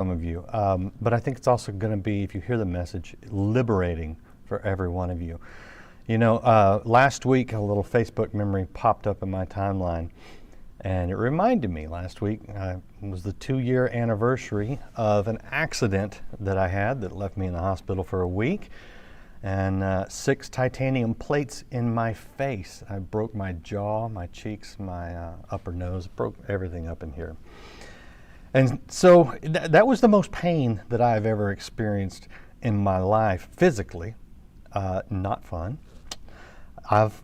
some of you. But I think it's also going to be, if you hear the message, liberating for every one of you. You know, last week a little Facebook memory popped up in my timeline, and it reminded me last week was the 2-year anniversary of an accident that I had that left me in the hospital for a week, and 6 titanium plates in my face. I broke my jaw, my cheeks, my upper nose, broke everything up in here. And so that was the most pain that I've ever experienced in my life physically. Not fun. I've,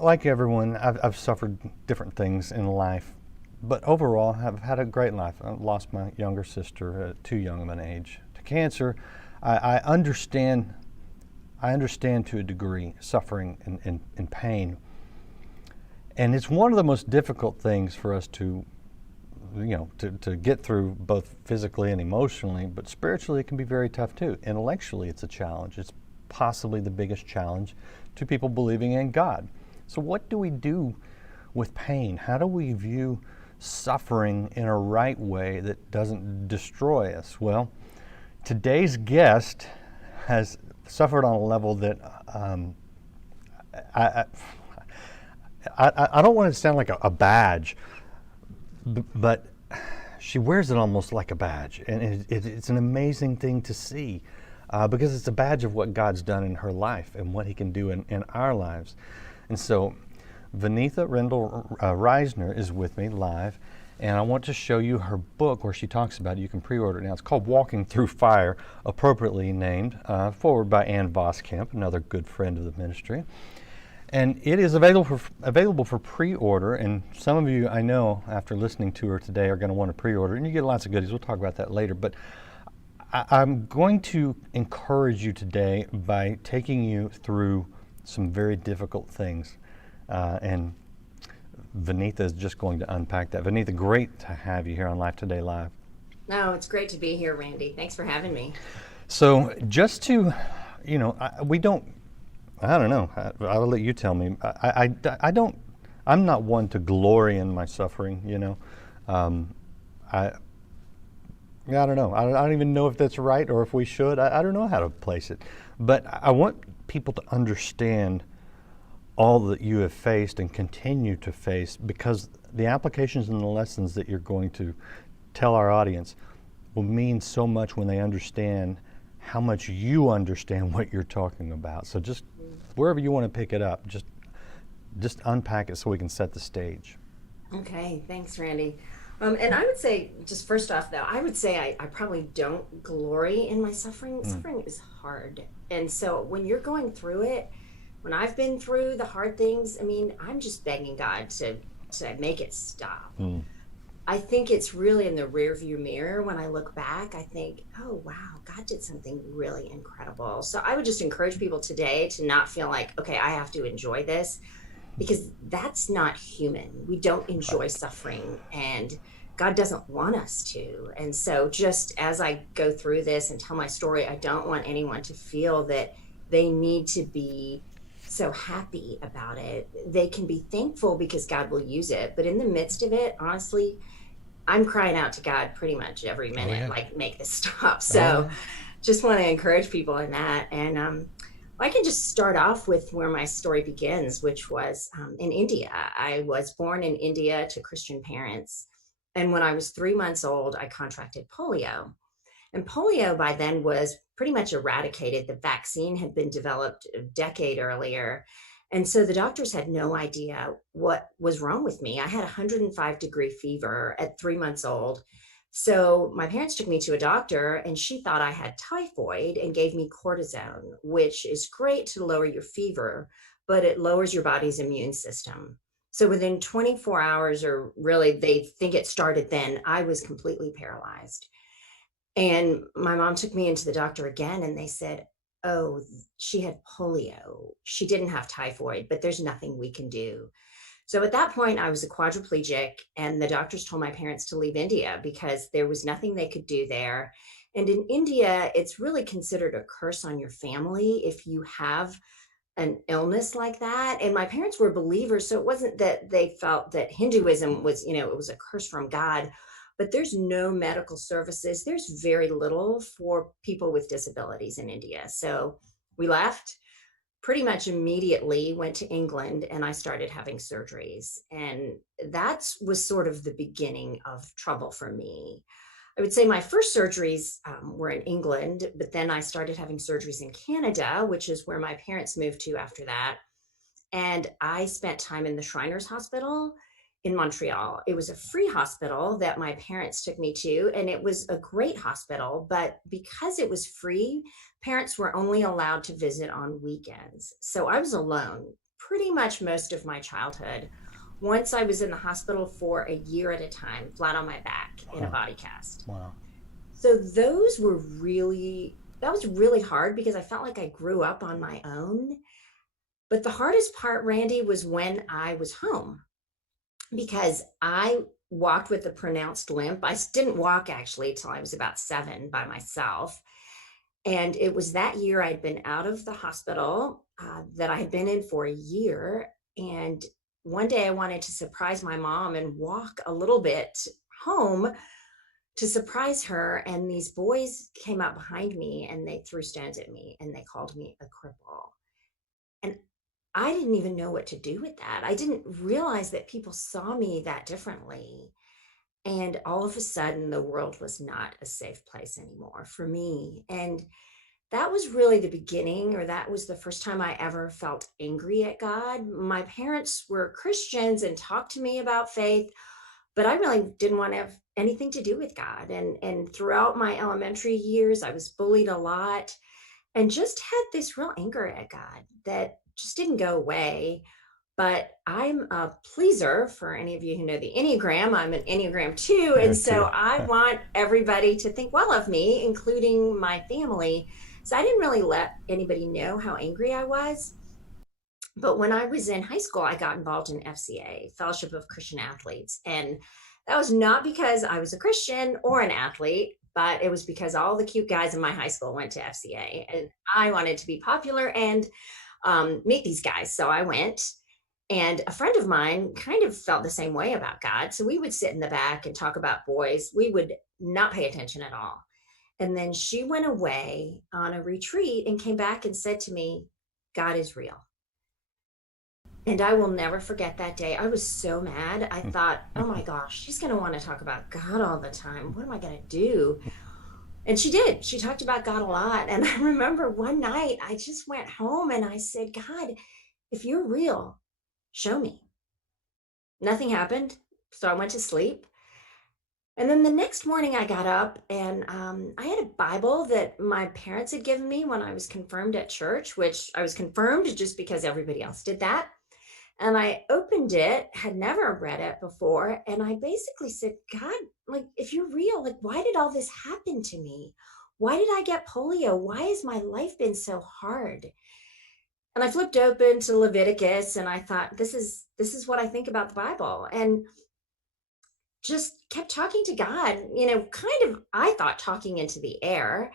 like everyone, I've suffered different things in life, but overall I've had a great life. I lost my younger sister at too young of an age to cancer. I understand to a degree suffering and pain. And it's one of the most difficult things for us to get through, both physically and emotionally, but spiritually it can be very tough too. Intellectually it's a challenge. It's possibly the biggest challenge to people believing in God. So what do we do with pain? How do we view suffering in a right way that doesn't destroy us? Well, today's guest has suffered on a level that I don't want it to sound like a badge, but she wears it almost like a badge, and it's an amazing thing to see, because it's a badge of what God's done in her life and what He can do in our lives. And so Vaneetha Risner is with me live, and I want to show you her book where she talks about it. You can pre-order it now. It's called Walking Through Fire, appropriately named, forward by Ann Voskamp, another good friend of the ministry. And it is available for pre-order, and some of you, I know, after listening to her today, are going to want to pre-order, and you get lots of goodies. We'll talk about that later. But I'm going to encourage you today by taking you through some very difficult things, and Vaneetha is just going to unpack that. Vaneetha, great to have you here on Life Today Live. No, it's great to be here, Randy. Thanks for having me. So just to, I don't know. I'll let you tell me. I'm not one to glory in my suffering. I don't know. I don't even know if that's right or if we should. I don't know how to place it. But I want people to understand all that you have faced and continue to face, because the applications and the lessons that you're going to tell our audience will mean so much when they understand how much you understand what you're talking about. So just wherever you want to pick it up, just unpack it so we can set the stage. Okay, thanks, Randy. And I would say, just first off, though, I would say I probably don't glory in my suffering. Suffering is hard. And so when you're going through it, when I've been through the hard things, I mean, I'm just begging God to make it stop. I think it's really in the rearview mirror. When I look back, I think, oh, wow, God did something really incredible. So I would just encourage people today to not feel like, okay, I have to enjoy this, because that's not human. We don't enjoy suffering, and God doesn't want us to. And so just as I go through this and tell my story, I don't want anyone to feel that they need to be so happy about it. They can be thankful because God will use it. But in the midst of it, honestly, I'm crying out to God pretty much every minute, like, make this stop. So just want to encourage people in that. And I can just start off with where my story begins, which was in India. I was born in India to Christian parents. And when I was 3 months old, I contracted polio. And polio by then was pretty much eradicated. The vaccine had been developed a decade earlier. And so the doctors had no idea what was wrong with me. I had 105-degree fever at 3 months old. So my parents took me to a doctor, and she thought I had typhoid and gave me cortisone, which is great to lower your fever, but it lowers your body's immune system. So within 24 hours, or really they think it started then, I was completely paralyzed. And my mom took me into the doctor again, and they said, oh, she had polio. She didn't have typhoid, but there's nothing we can do. So at that point, I was a quadriplegic, and the doctors told my parents to leave India because there was nothing they could do there. And in India, it's really considered a curse on your family if you have an illness like that. And my parents were believers, so it wasn't that they felt that Hinduism was, it was a curse from God. but there's no medical services. There's very little for people with disabilities in India. So we left pretty much immediately, went to England, and I started having surgeries. And that was sort of the beginning of trouble for me. I would say my first surgeries were in England, but then I started having surgeries in Canada, which is where my parents moved to after that. And I spent time in the Shriners Hospital in Montreal. It was a free hospital that my parents took me to, and it was a great hospital. But because it was free, parents were only allowed to visit on weekends. So I was alone pretty much most of my childhood. Once I was in the hospital for a year at a time, flat on my back in a Wow. body cast. Wow. So those were that was really hard because I felt like I grew up on my own. But the hardest part, Randy, was when I was home because I walked with a pronounced limp. I didn't walk actually till I was about 7 by myself. And it was that year I'd been out of the hospital that I had been in for a year. And one day I wanted to surprise my mom and walk a little bit home to surprise her. And these boys came up behind me and they threw stones at me and they called me a cripple. And I didn't even know what to do with that. I didn't realize that people saw me that differently. And all of a sudden, the world was not a safe place anymore for me. And that was really the beginning, or that was the first time I ever felt angry at God. My parents were Christians and talked to me about faith, but I really didn't want to have anything to do with God. And throughout my elementary years, I was bullied a lot and just had this real anger at God that just didn't go away. But I'm a pleaser for any of you who know the Enneagram. I'm an Enneagram 2. And so Too. I want everybody to think well of me, including my family. So I didn't really let anybody know how angry I was. But when I was in high school, I got involved in FCA, Fellowship of Christian Athletes. And that was not because I was a Christian or an athlete, but it was because all the cute guys in my high school went to FCA. And I wanted to be popular and meet these guys. So I went. And a friend of mine kind of felt the same way about God. So we would sit in the back and talk about boys. We would not pay attention at all. And then she went away on a retreat and came back and said to me, God is real. And I will never forget that day. I was so mad. I thought, oh my gosh, she's going to want to talk about God all the time. What am I going to do? And she did. She talked about God a lot. And I remember one night I just went home and I said, God, if you're real, show me. Nothing happened. So I went to sleep. And then the next morning I got up and I had a Bible that my parents had given me when I was confirmed at church, which I was confirmed just because everybody else did that. And I opened it, had never read it before. And I basically said, God, like, if you're real, like, why did all this happen to me? Why did I get polio? Why has my life been so hard? And I flipped open to Leviticus and I thought, this is what I think about the Bible. And just kept talking to God, kind of, I thought, talking into the air.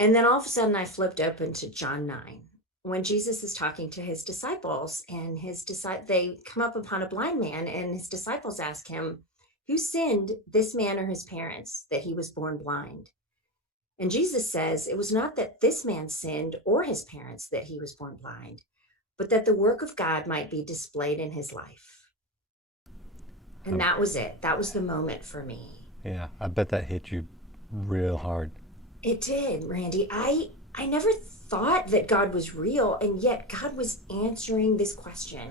And then all of a sudden I flipped open to John 9 when Jesus is talking to his disciples and they come up upon a blind man and his disciples ask him, who sinned, this man or his parents, that he was born blind? And Jesus says, it was not that this man sinned or his parents that he was born blind, but that the work of God might be displayed in his life. And that was it. That was the moment for me. Yeah, I bet that hit you real hard. It did, Randy. I never thought that God was real, and yet God was answering this question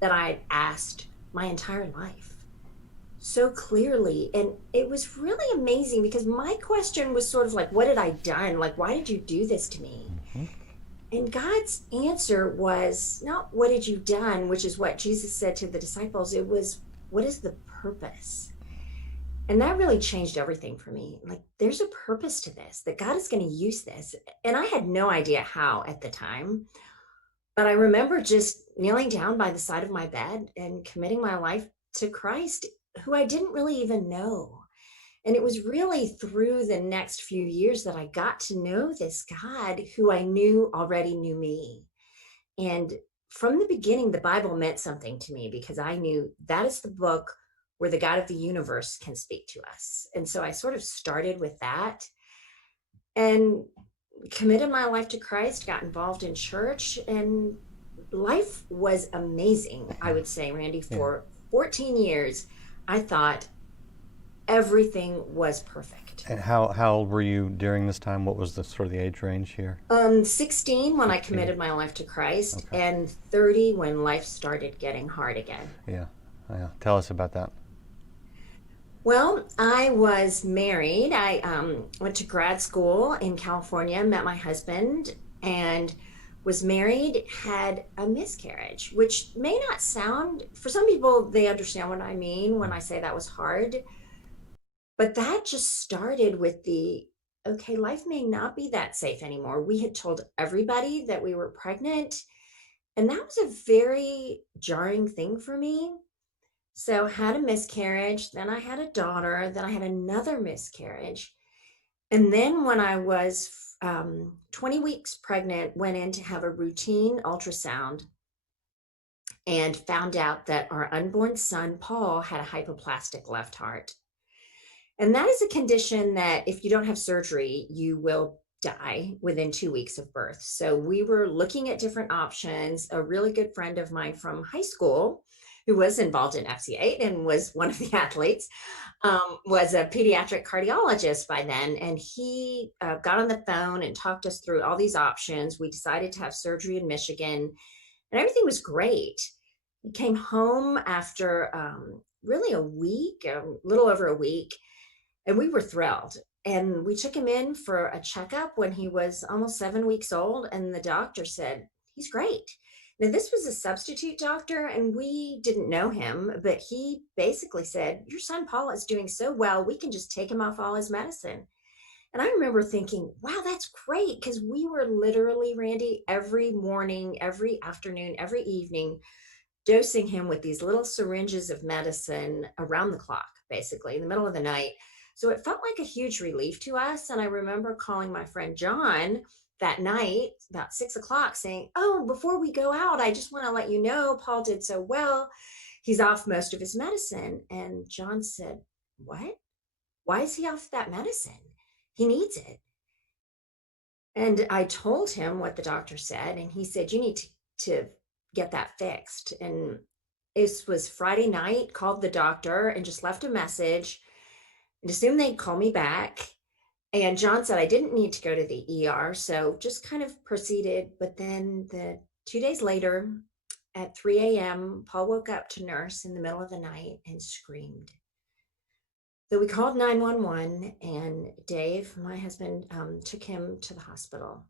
that I asked my entire life so clearly. And it was really amazing because my question was sort of like, what had I done? Like, why did you do this to me? Mm-hmm. And God's answer was not, what had you done, which is what Jesus said to the disciples. It was, what is the purpose? And that really changed everything for me. Like, there's a purpose to this, that God is going to use this. And I had no idea how at the time, but I remember just kneeling down by the side of my bed and committing my life to Christ, who I didn't really even know. And it was really through the next few years that I got to know this God who I knew already knew me. And from the beginning, the Bible meant something to me because I knew that is the book where the God of the universe can speak to us. And so I sort of started with that and committed my life to Christ, got involved in church, and life was amazing. I would say, Randy, Yeah. for 14 years, I thought everything was perfect. And how old were you during this time? What was the sort of the age range here? 16 when I 16. committed my life to Christ, Okay. and 30 when life started getting hard again. Yeah. Yeah. Tell us about that. Well, I was married. I went to grad school in California, met my husband, and was married, had a miscarriage, which may not sound, for some people, they understand what I mean when I say that was hard. But that just started with okay, life may not be that safe anymore. We had told everybody that we were pregnant, and that was a very jarring thing for me. So had a miscarriage, then I had a daughter, then I had another miscarriage. And then when I was 20 weeks pregnant, went in to have a routine ultrasound and found out that our unborn son, Paul, had a hypoplastic left heart. And that is a condition that if you don't have surgery, you will die within 2 weeks of birth. So we were looking at different options. A really good friend of mine from high school, who was involved in FCA and was one of the athletes, was a pediatric cardiologist by then. And he got on the phone and talked us through all these options. We decided to have surgery in Michigan, and everything was great. He came home after really a week, a little over a week, and we were thrilled. And we took him in for a checkup when he was almost 7 weeks old. And the doctor said, he's great. Now, this was a substitute doctor, and we didn't know him, but he basically said, your son Paul is doing so well, we can just take him off all his medicine. And I remember thinking, wow, that's great. Because we were literally, Randy, every morning, every afternoon, every evening, dosing him with these little syringes of medicine around the clock, basically, in the middle of the night. So it felt like a huge relief to us. And I remember calling my friend John that night, about 6 o'clock, saying, oh, before we go out, I just want to let you know Paul did so well. He's off most of his medicine. And John said, what? Why is he off that medicine? He needs it. And I told him what the doctor said, and he said, you need to get that fixed. And this was Friday night, called the doctor and just left a message and assumed they'd call me back. And John said I didn't need to go to the ER, so just kind of proceeded. But then 2 days later at 3 a.m., Paul woke up to nurse in the middle of the night and screamed. So we called 911, and Dave, my husband, took him to the hospital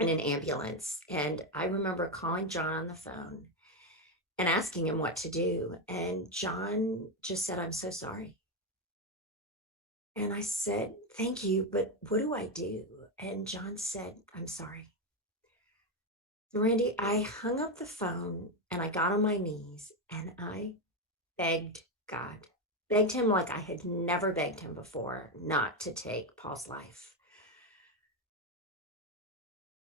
in an ambulance. And I remember calling John on the phone and asking him what to do. And John just said, I'm so sorry. And I said, thank you, but what do I do? And John said, I'm sorry. So Randy, I hung up the phone and I got on my knees and I begged God, begged him like I had never begged him before not to take Paul's life.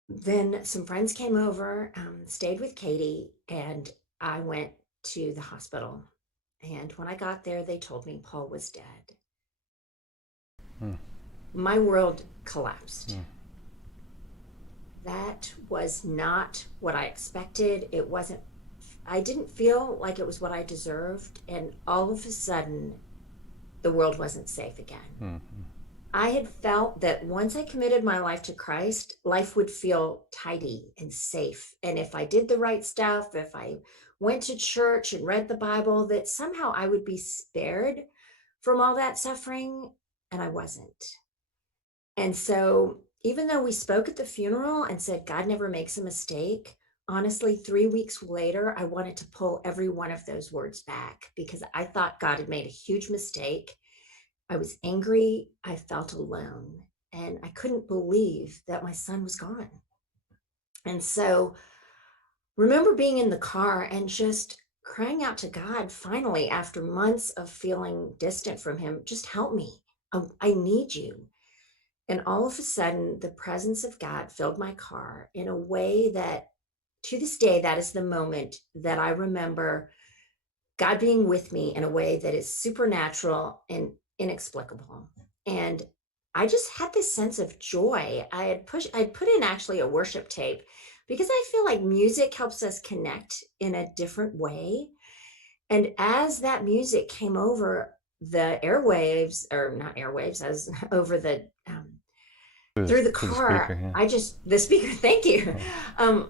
Then some friends came over, stayed with Katie, and I went to the hospital. And when I got there, they told me Paul was dead. Mm. My world collapsed. Mm. That was not what I expected. It wasn't, I didn't feel like it was what I deserved. And all of a sudden, the world wasn't safe again. Mm-hmm. I had felt that once I committed my life to Christ, life would feel tidy and safe. And if I did the right stuff, if I went to church and read the Bible, that somehow I would be spared from all that suffering. And I wasn't. And so even though we spoke at the funeral and said, God never makes a mistake, honestly, 3 weeks later, I wanted to pull every one of those words back because I thought God had made a huge mistake. I was angry. I felt alone. And I couldn't believe that my son was gone. And so remember being in the car and just crying out to God, finally, after months of feeling distant from him, just help me. I need you. And all of a sudden, the presence of God filled my car in a way that, to this day, that is the moment that I remember God being with me in a way that is supernatural and inexplicable. And I just had this sense of joy. I'd put in actually a worship tape because I feel like music helps us connect in a different way. And as that music came over the airwaves, or not airwaves, as over the through the Through the car, speaker, yeah. the speaker, thank you. Yeah. Um,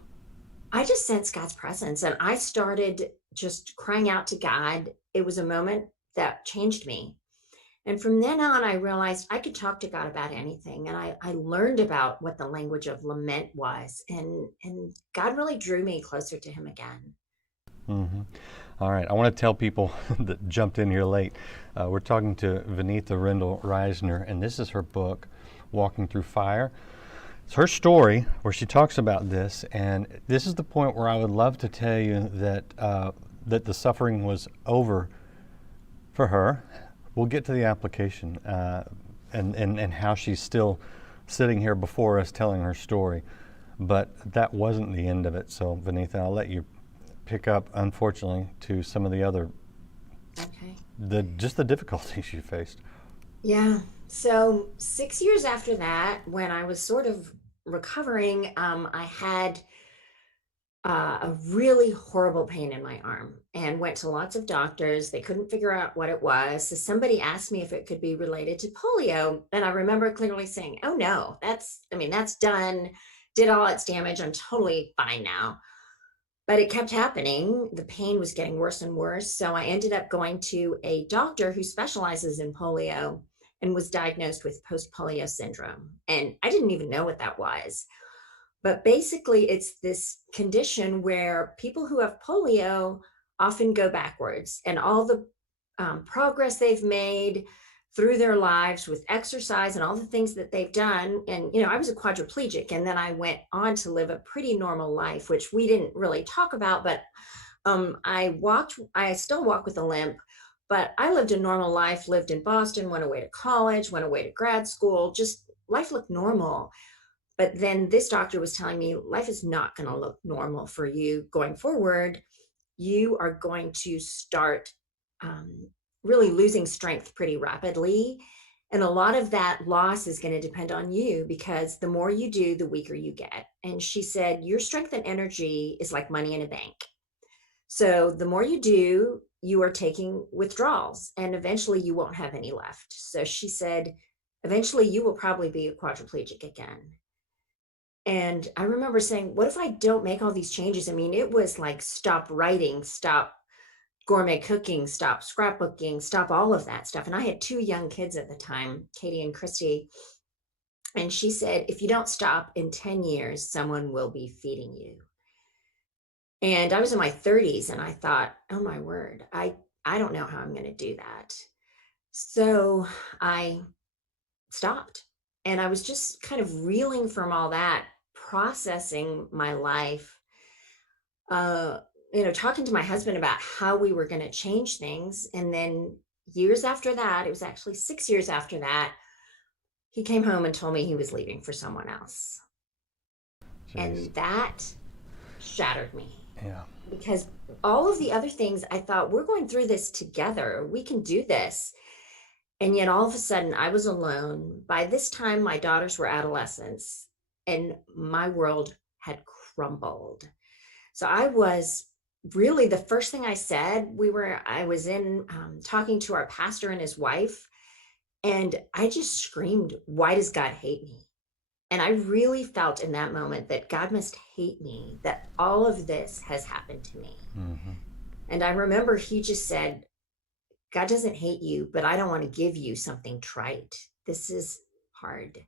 I just sensed God's presence and I started just crying out to God. It was a moment that changed me. And from then on, I realized I could talk to God about anything. And I learned about what the language of lament was. And God really drew me closer to Him again. Mm-hmm. All right, I want to tell people that jumped in here late. We're talking to Vaneetha Risner, and this is her book, Walking Through Fire. It's her story where she talks about this, and this is the point where I would love to tell you that that the suffering was over for her. We'll get to the application and how she's still sitting here before us telling her story, but that wasn't the end of it. So, Vaneetha, I'll let you pick up, unfortunately, to some of the other, Okay. just the difficulties you faced. Yeah. So 6 years after that, when I was sort of recovering, I had a really horrible pain in my arm and went to lots of doctors. They couldn't figure out what it was. So somebody asked me if it could be related to polio. And I remember clearly saying, oh no, that's done, did all its damage. I'm totally fine now. But it kept happening. The pain was getting worse and worse. So I ended up going to a doctor who specializes in polio and was diagnosed with post-polio syndrome. And I didn't even know what that was. But basically, it's this condition where people who have polio often go backwards, and all the progress they've made through their lives with exercise and all the things that they've done. And, I was a quadriplegic, and then I went on to live a pretty normal life, which we didn't really talk about, but I still walk with a limp. But I lived a normal life, lived in Boston, went away to college, went away to grad school, just life looked normal. But then this doctor was telling me life is not going to look normal for you going forward. You are going to start really losing strength pretty rapidly. And a lot of that loss is going to depend on you because the more you do, the weaker you get. And she said, your strength and energy is like money in a bank. So the more you do, you are taking withdrawals and eventually you won't have any left. So she said, eventually you will probably be a quadriplegic again. And I remember saying, what if I don't make all these changes? I mean, it was like stop writing, stop gourmet cooking, stop scrapbooking, stop all of that stuff. And I had two young kids at the time, Katie and Christy. And she said, if you don't stop in 10 years, someone will be feeding you. And I was in my 30s and I thought, oh my word, I don't know how I'm going to do that. So I stopped. And I was just kind of reeling from all that, processing my life, talking to my husband about how we were going to change things. And then years after that, it was actually 6 years after that, he came home and told me he was leaving for someone else. Jeez. And that shattered me. Yeah. Because all of the other things, I thought, we're going through this together. We can do this. And yet all of a sudden I was alone. By this time, my daughters were adolescents and my world had crumbled. So I was really, the first thing I said, I was in talking to our pastor and his wife, and I just screamed, why does God hate me? And I really felt in that moment that God must hate me, that all of this has happened to me. Mm-hmm. And I remember he just said, God doesn't hate you, but I don't want to give you something trite. This is hard.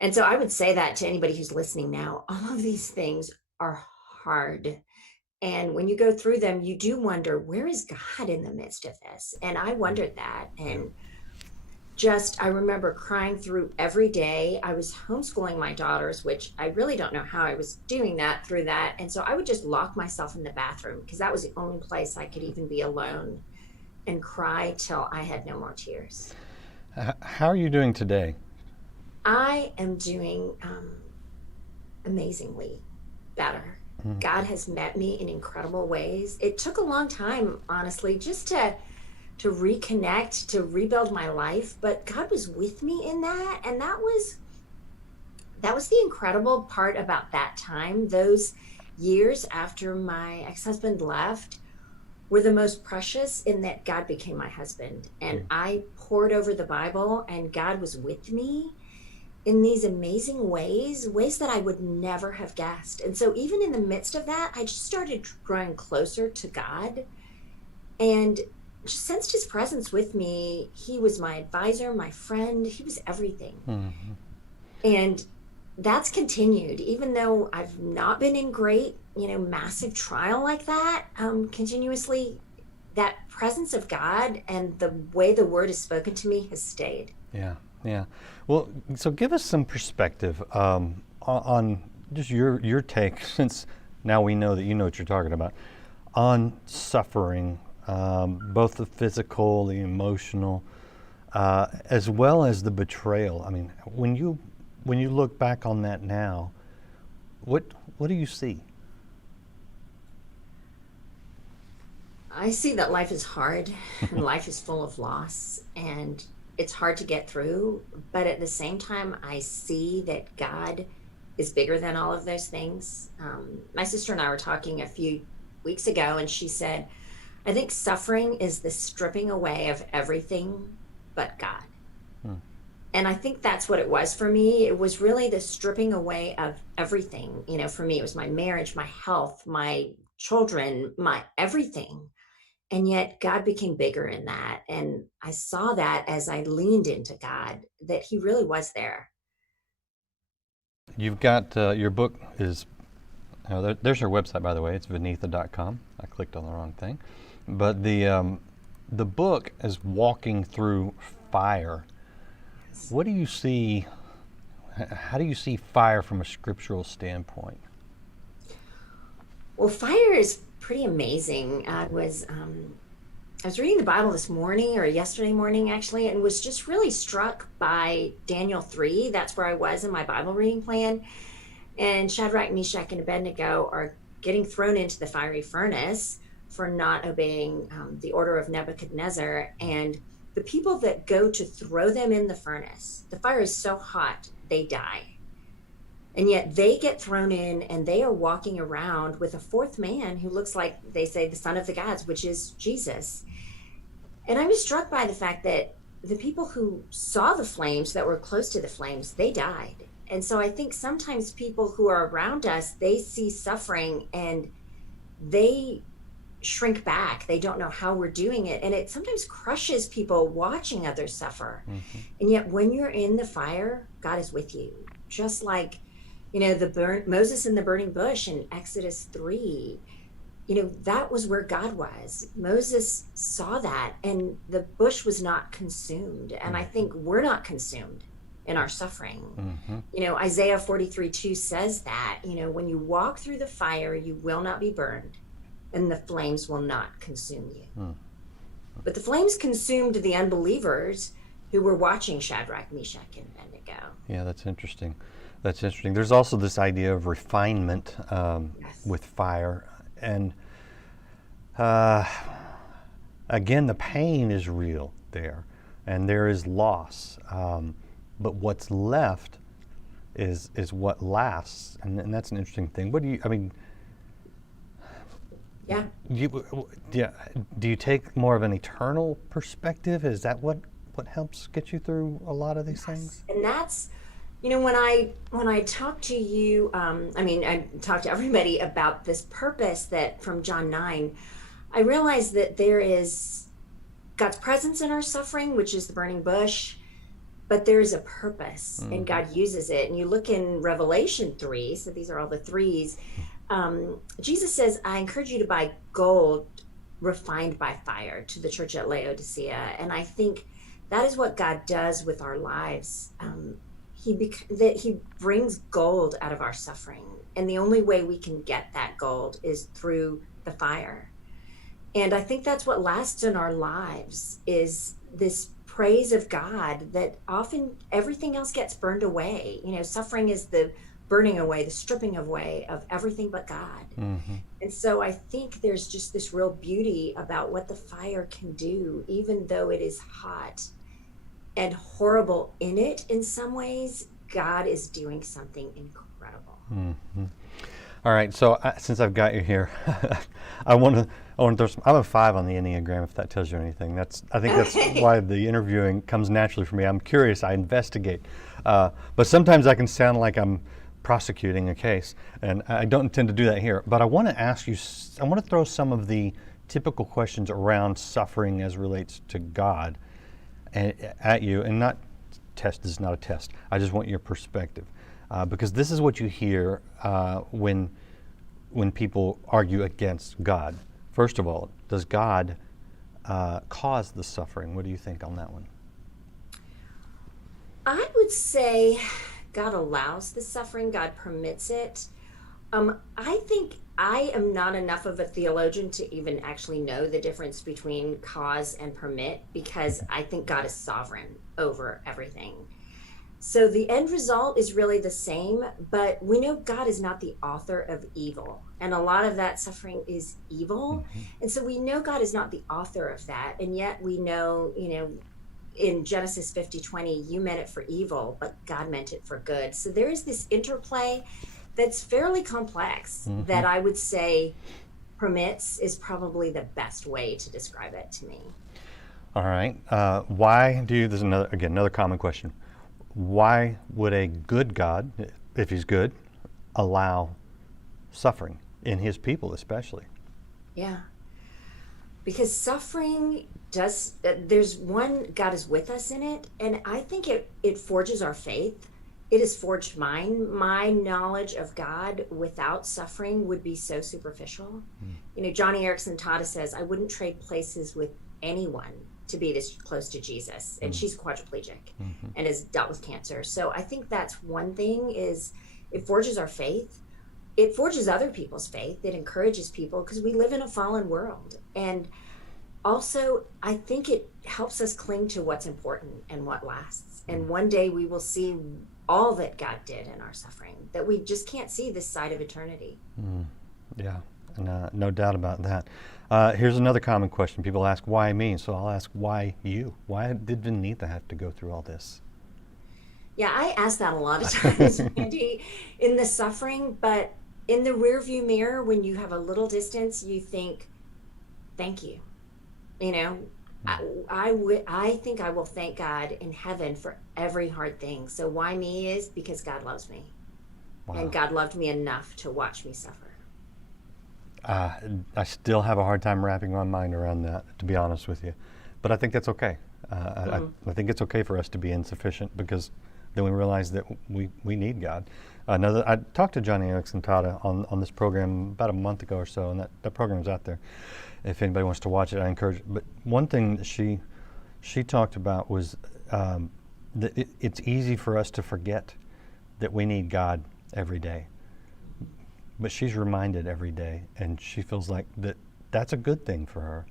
And so I would say that to anybody who's listening now, all of these things are hard. And when you go through them, you do wonder, where is God in the midst of this? And I wondered that. And I remember crying through every day. I was homeschooling my daughters, which I really don't know how I was doing that through that. And so I would just lock myself in the bathroom because that was the only place I could even be alone and cry till I had no more tears. How are you doing today? I am doing amazingly better. God has met me in incredible ways. It took a long time, honestly, just to reconnect, to rebuild my life, but God was with me in that, and that was the incredible part about that time. Those years after my ex-husband left were the most precious in that God became my husband, and I poured over the Bible, and God was with me in these amazing ways that I would never have guessed. And so even in the midst of that, I just started growing closer to God and just sensed his presence with me. He was my advisor, my friend, he was everything. Mm-hmm. And that's continued, even though I've not been in great, massive trial like that, continuously, that presence of God and the way the word is spoken to me has stayed. Yeah, yeah. Well, so give us some perspective on just your take, since now we know that you know what you're talking about, on suffering, both the physical, the emotional, as well as the betrayal. I mean, when you look back on that now, what do you see? I see that life is hard and life is full of loss and it's hard to get through. But at the same time, I see that God is bigger than all of those things. My sister and I were talking a few weeks ago, and she said, I think suffering is the stripping away of everything but God. Hmm. And I think that's what it was for me. It was really the stripping away of everything. For me, it was my marriage, my health, my children, my everything. And yet God became bigger in that. And I saw that as I leaned into God, that he really was there. You've got your book is there's her website, by the way. It's Vaneetha.com. I clicked on the wrong thing, but the book is walking through fire. What do you see? How do you see fire from a scriptural standpoint? Well, fire is pretty amazing. I was reading the Bible this morning or yesterday morning actually, and was just really struck by Daniel 3. That's where I was in my Bible reading plan. And Shadrach, Meshach, and Abednego are getting thrown into the fiery furnace for not obeying the order of Nebuchadnezzar. And the people that go to throw them in the furnace, the fire is so hot, they die. And yet they get thrown in and they are walking around with a fourth man who looks like, they say, the son of the gods, which is Jesus. And I was struck by the fact that the people who saw the flames, that were close to the flames, they died. And so I think sometimes people who are around us, they see suffering and they shrink back. They don't know how we're doing it. And it sometimes crushes people watching others suffer. Mm-hmm. And yet when you're in the fire, God is with you. Just like, Moses in the burning bush in Exodus 3, that was where God was. Moses saw that and the bush was not consumed. And I think we're not consumed in our suffering. Mm-hmm. Isaiah 43:2 says that, when you walk through the fire, you will not be burned and the flames will not consume you. Mm. But the flames consumed the unbelievers who were watching Shadrach, Meshach, and Abednego. Yeah, that's interesting. That's interesting. There's also this idea of refinement Yes. with fire. And again, the pain is real there, and there is loss. But what's left is what lasts, and that's an interesting thing. What do you? I mean, Yeah. do you take more of an eternal perspective? Is that what helps get you through a lot of these things? And that's, when I talk to you, I talk to everybody about this purpose that from John 9, I realize that there is God's presence in our suffering, which is the burning bush, but there is a purpose and God uses it. And you look in Revelation 3, so these are all the threes. Jesus says, I encourage you to buy gold refined by fire to the church at Laodicea. And I think that is what God does with our lives. He brings gold out of our suffering. And the only way we can get that gold is through the fire. And I think that's what lasts in our lives, is this praise of God, that often everything else gets burned away. Suffering is the burning away, the stripping away of everything but God. Mm-hmm. And so I think there's just this real beauty about what the fire can do, even though it is hot and horrible in it in some ways. God is doing something incredible. Mm-hmm. All right, so since I've got you here, I want to throw some, I'm a 5 on the Enneagram, if that tells you anything. I think that's why the interviewing comes naturally for me. I'm curious, I investigate. But sometimes I can sound like I'm prosecuting a case, and I don't intend to do that here. But I want to ask you, I want to throw some of the typical questions around suffering as relates to God at you, and not test, this is not a test. I just want your perspective. Because this is what you hear when people argue against God. First of all, does God cause the suffering? What do you think on that one? I would say God allows the suffering, God permits it. I think I am not enough of a theologian to even actually know the difference between cause and permit, because I think God is sovereign over everything. So the end result is really the same, but we know God is not the author of evil. And a lot of that suffering is evil. Mm-hmm. And so we know God is not the author of that. And yet we know, in Genesis 50:20, you meant it for evil, but God meant it for good. So there is this interplay that's fairly complex, mm-hmm. that I would say permits is probably the best way to describe it to me. All right. Why do you, this is another common question. Why would a good God, if he's good, allow suffering in his people especially? Yeah. Because suffering does, there's one, God is with us in it, and I think it forges our faith. It has forged mine. My knowledge of God without suffering would be so superficial. Johnny Erickson Tata says, I wouldn't trade places with anyone to be this close to Jesus. And she's quadriplegic, mm-hmm. and has dealt with cancer. So I think that's one thing, is it forges our faith. It forges other people's faith. It encourages people, because we live in a fallen world. And also, I think it helps us cling to what's important and what lasts. And one day we will see all that God did in our suffering, that we just can't see this side of eternity. Yeah, no doubt about that. Here's another common question. People ask, why me? So I'll ask, why you? Why did Vaneetha have to go through all this? Yeah, I ask that a lot of times, Andy, in the suffering, but in the rearview mirror, when you have a little distance, you think, thank you. I think I will thank God in heaven for every hard thing. So why me is because God loves me. Wow. And God loved me enough to watch me suffer. I still have a hard time wrapping my mind around that, to be honest with you. But I think that's okay. I think it's okay for us to be insufficient, because then we realize that we need God. I talked to Johnny Erickson Tata on this program about a month ago or so, and that program's out there. If anybody wants to watch it, I encourage it. But one thing that she talked about was that it's easy for us to forget that we need God every day. But she's reminded every day, and she feels like that's a good thing for her.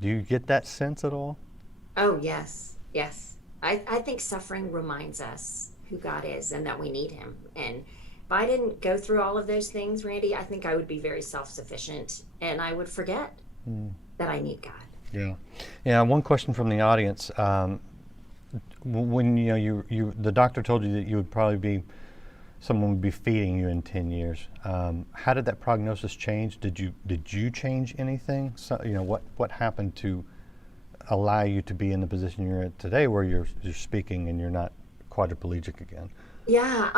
Do you get that sense at all? Oh, yes. I think suffering reminds us who God is and that we need him. And if I didn't go through all of those things, Randy, I think I would be very self-sufficient, and I would forget that I need God. Yeah. One question from the audience. When the doctor told you that you would probably be, someone would be feeding you in 10 years. How did that prognosis change? Did you change anything? So, what happened to allow you to be in the position you're in today, where you're speaking and you're not quadriplegic again? Yeah,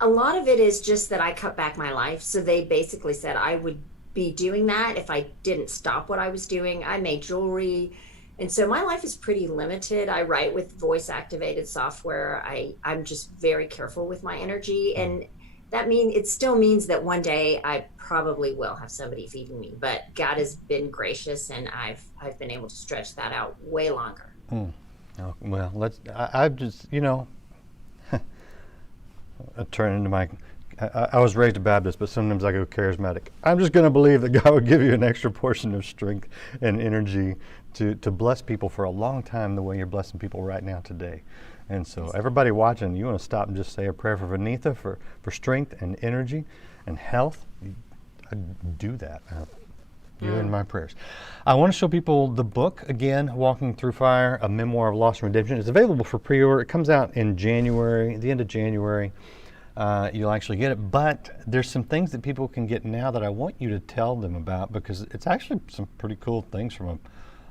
a lot of it is just that I cut back my life. So they basically said I would be doing that if I didn't stop what I was doing. I made jewelry. And so my life is pretty limited. I write with voice activated software. I'm just very careful with my energy. And it still means that one day I probably will have somebody feeding me, but God has been gracious, and I've been able to stretch that out way longer. Oh, well, I've just, I turn into my, I was raised a Baptist, but sometimes I go charismatic. I'm just going to believe that God would give you an extra portion of strength and energy to bless people for a long time the way you're blessing people right now today. And so everybody watching, you want to stop and just say a prayer for Vaneetha for strength and energy and health. Do that. You're in my prayers. I want to show people the book again, Walking Through Fire, a memoir of loss and redemption. It's available for pre-order. It comes out in January, the end of January. You'll actually get it. But there's some things that people can get now that I want you to tell them about, because it's actually some pretty cool things from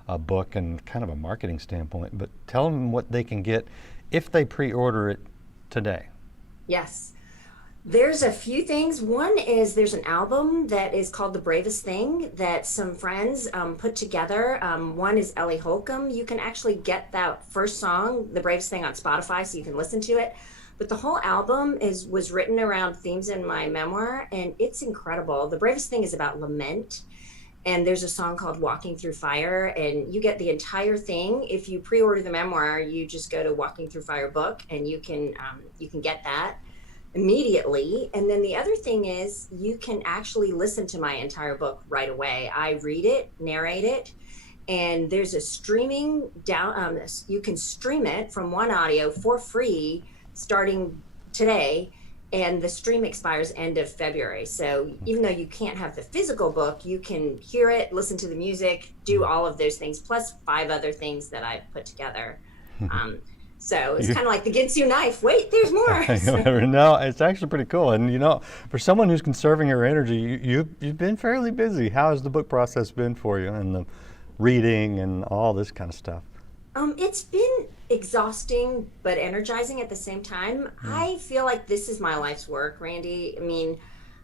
a book and kind of a marketing standpoint. But tell them what they can get if they pre-order it today. Yes. There's a few things. One is there's an album that is called The Bravest Thing that some friends put together. One is Ellie Holcomb. You can actually get that first song, The Bravest Thing, on Spotify, so you can listen to it. But the whole album was written around themes in my memoir, and it's incredible. The Bravest Thing is about lament, and there's a song called Walking Through Fire, and you get the entire thing. If you pre-order the memoir, you just go to Walking Through Fire book, and you can get that immediately. And then the other thing is you can actually listen to my entire book right away. I read it, narrate it, and there's a streaming down. You can stream it from One Audio for free starting today, and the stream expires end of February. So even though you can't have the physical book, you can hear it, listen to the music, do all of those things, plus 5 other things that I've put together. So it's kind of like the Ginsu knife. Wait, there's more. No, it's actually pretty cool. And you know, for someone who's conserving her energy, you've been fairly busy. How has the book process been for you, and the reading and all this kind of stuff? It's been exhausting but energizing at the same time. I feel like this is my life's work, Randy. I mean,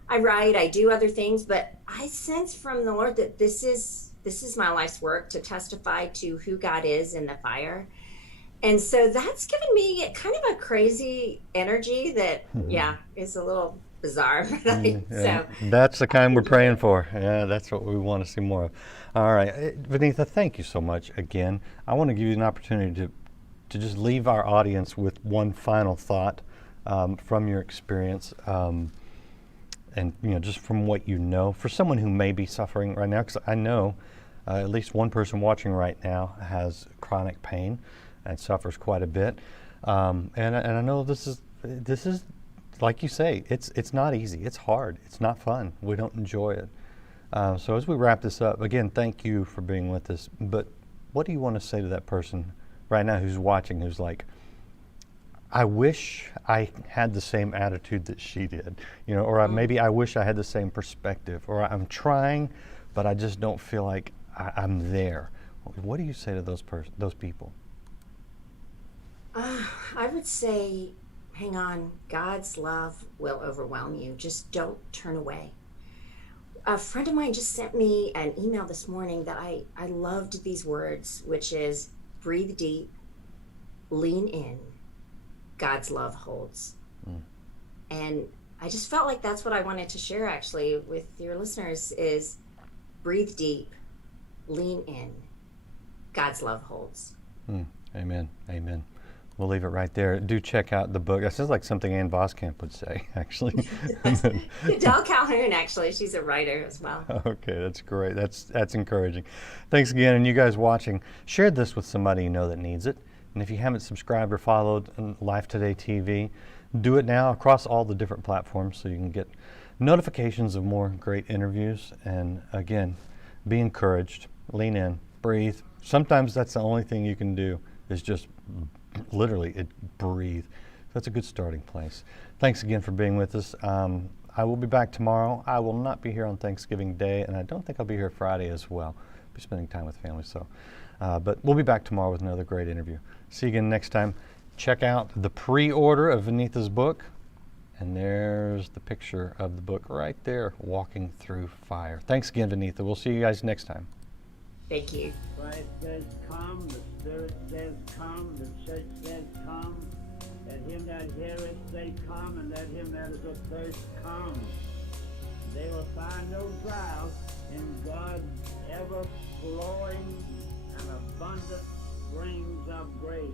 I write, I do other things, but I sense from the Lord that this is my life's work, to testify to who God is in the fire. And so that's given me kind of a crazy energy that, is a little bizarre. So that's the kind we're praying for. Yeah, that's what we want to see more of. All right, Vaneetha, thank you so much again. I want to give you an opportunity to just leave our audience with one final thought from your experience, and just from what you know, for someone who may be suffering right now, because I know at least one person watching right now has chronic pain and suffers quite a bit, and I know this is like you say, it's not easy, it's hard, it's not fun, we don't enjoy it. So as we wrap this up, again, thank you for being with us. But what do you want to say to that person right now who's watching, who's like, I wish I had the same attitude that she did, or maybe I wish I had the same perspective, or I'm trying, but I just don't feel like I'm there. What do you say to those people? I would say, hang on, God's love will overwhelm you. Just don't turn away. A friend of mine just sent me an email this morning that I loved these words, which is, breathe deep, lean in, God's love holds. And I just felt like that's what I wanted to share actually with your listeners is, breathe deep, lean in, God's love holds. Amen. Amen. We'll leave it right there. Do check out the book. That sounds like something Ann Voskamp would say, actually. Del Calhoun, actually. She's a writer as well. Okay, that's great. That's encouraging. Thanks again. And you guys watching, share this with somebody you know that needs it. And if you haven't subscribed or followed Life Today TV, do it now across all the different platforms so you can get notifications of more great interviews. And again, be encouraged. Lean in. Breathe. Sometimes that's the only thing you can do is just literally breathe. That's a good starting place. Thanks again for being with us. I will be back tomorrow. I will not be here on Thanksgiving Day, and I don't think I'll be here Friday as well. I'll be spending time with family. But we'll be back tomorrow with another great interview. See you again next time. Check out the pre-order of Vaneetha's book. And there's the picture of the book right there, Walking Through Fire. Thanks again, Vaneetha. We'll see you guys next time. Thank you. Christ says, come, the Spirit says, come, the church says, come. Let him that heareth say, come, and let him that is athirst come. They will find no drought in God's ever-flowing and abundant springs of grace.